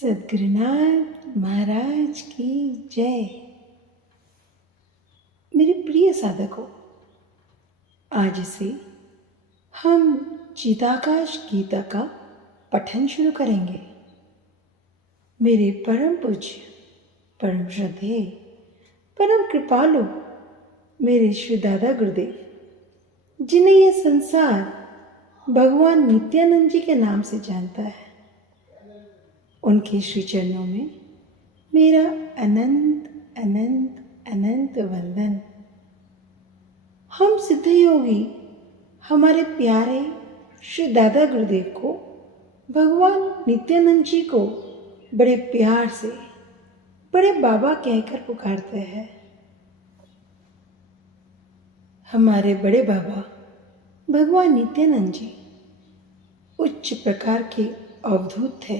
सद्गुरुनाथ महाराज की जय। मेरे प्रिय साधकों, आज से हम चिदाकाश गीता का पठन शुरू करेंगे। मेरे परम पूज्य, परम श्रद्धेय, परम कृपालु मेरे श्री दादा गुरुदेव, जिन्हें यह संसार भगवान नित्यानंद जी के नाम से जानता है, उनके श्री चरणों में मेरा अनंत अनंत अनंत वंदन। हम सिद्ध योगी हमारे प्यारे श्री दादा गुरुदेव को, भगवान नित्यानंद जी को बड़े प्यार से बड़े बाबा कहकर पुकारते हैं। हमारे बड़े बाबा भगवान नित्यानंद जी उच्च प्रकार के अवधूत थे।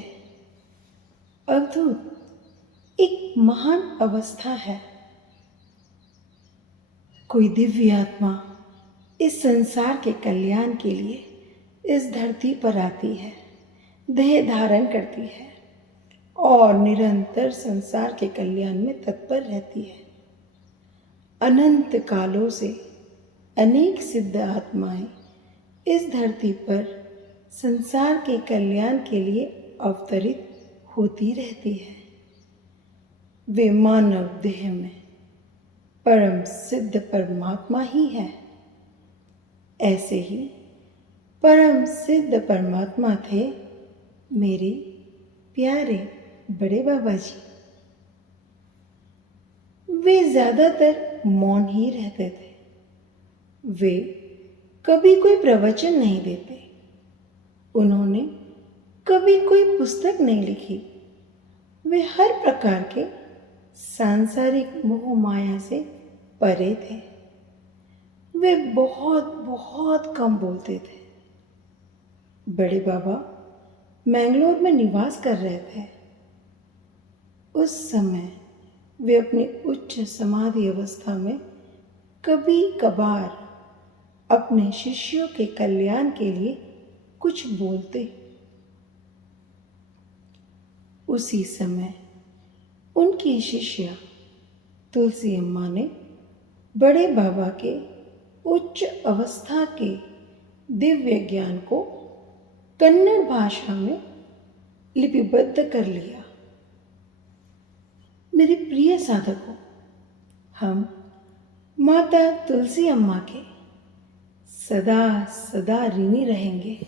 अवधूत एक महान अवस्था है। कोई दिव्य आत्मा इस संसार के कल्याण के लिए इस धरती पर आती है, देह धारण करती है और निरंतर संसार के कल्याण में तत्पर रहती है। अनंत कालों से अनेक सिद्ध आत्माएं इस धरती पर संसार के कल्याण के लिए अवतरित होती रहती है। वे मानव देह में परम सिद्ध परमात्मा ही है। ऐसे ही परम सिद्ध परमात्मा थे मेरे प्यारे बड़े बाबा जी। वे ज्यादातर मौन ही रहते थे। वे कभी कोई प्रवचन नहीं देते। उन्होंने कभी कोई पुस्तक नहीं लिखी। वे हर प्रकार के सांसारिक मोह माया से परे थे। वे बहुत बहुत कम बोलते थे। बड़े बाबा मैंगलोर में निवास कर रहे थे। उस समय वे अपनी उच्च समाधि अवस्था में कभी कभार अपने शिष्यों के कल्याण के लिए कुछ बोलते। उसी समय उनकी शिष्या तुलसी अम्मा ने बड़े बाबा के उच्च अवस्था के दिव्य ज्ञान को कन्नड़ भाषा में लिपिबद्ध कर लिया। मेरे प्रिय साधकों, हम माता तुलसी अम्मा के सदा सदा ऋणी रहेंगे।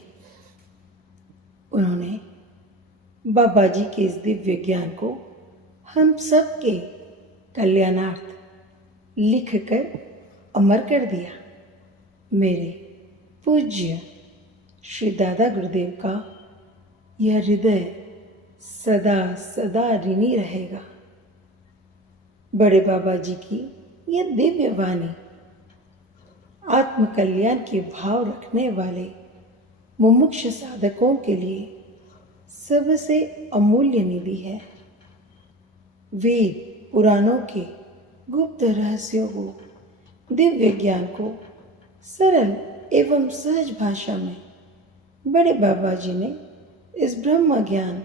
उन्होंने बाबा जी के इस दिव्य ज्ञान को हम सबके कल्याणार्थ लिखकर अमर कर दिया। मेरे पूज्य श्री दादा गुरुदेव का यह हृदय सदा सदा ऋणी रहेगा। बड़े बाबा जी की यह दिव्य वाणी आत्म कल्याण के भाव रखने वाले मुमुक्ष साधकों के लिए सबसे अमूल्य निधि है। वेद पुराणों के गुप्त रहस्यों को, दिव्य ज्ञान को सरल एवं सहज भाषा में बड़े बाबा जी ने इस ब्रह्म ज्ञान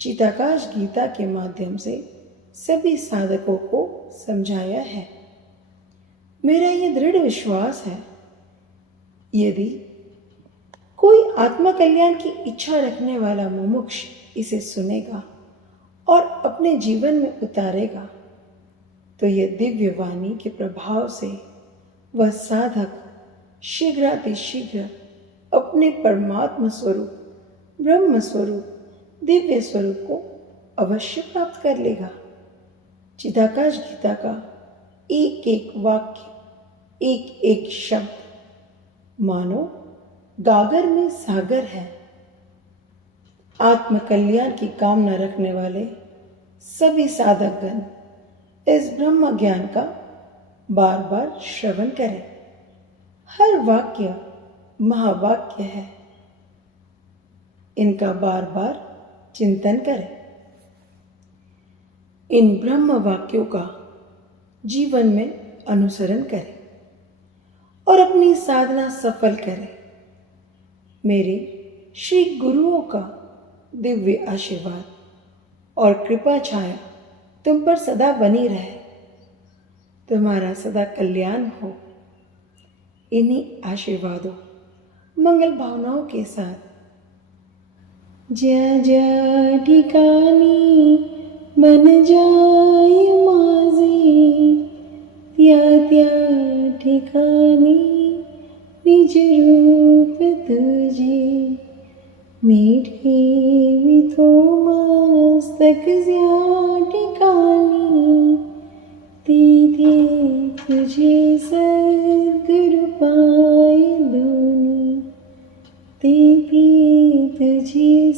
चिदाकाश गीता के माध्यम से सभी साधकों को समझाया है। मेरा यह दृढ़ विश्वास है, यदि कोई आत्म कल्याण की इच्छा रखने वाला मुमुक्ष इसे सुनेगा और अपने जीवन में उतारेगा, तो यह दिव्य वाणी के प्रभाव से वह साधक शीघ्रातिशीघ्र अपने परमात्मा स्वरूप, ब्रह्म स्वरूप, दिव्य स्वरूप को अवश्य प्राप्त कर लेगा। चिदाकाश गीता का एक एक वाक्य, एक एक शब्द मानो गागर में सागर है। आत्म कल्याण की कामना रखने वाले सभी साधकगण इस ब्रह्म ज्ञान का बार बार श्रवण करें। हर वाक्य महावाक्य है। इनका बार बार चिंतन करें। इन ब्रह्म वाक्यों का जीवन में अनुसरण करें और अपनी साधना सफल करें। मेरे श्री गुरुओं का दिव्य आशीर्वाद और कृपा छाया तुम पर सदा बनी रहे। तुम्हारा सदा कल्याण हो। इन्हीं आशीर्वादों मंगल भावनाओं के साथ ज्या ज्या ठिकाणी मन जाई माझे, त्या त्या ठिकाणी निज रूप तुझे, मी ठेवितो मस्तक ज्या ठिकाणी, तिथे तुझे सद्गुरु पाय दोन्ही, तिथे तुझे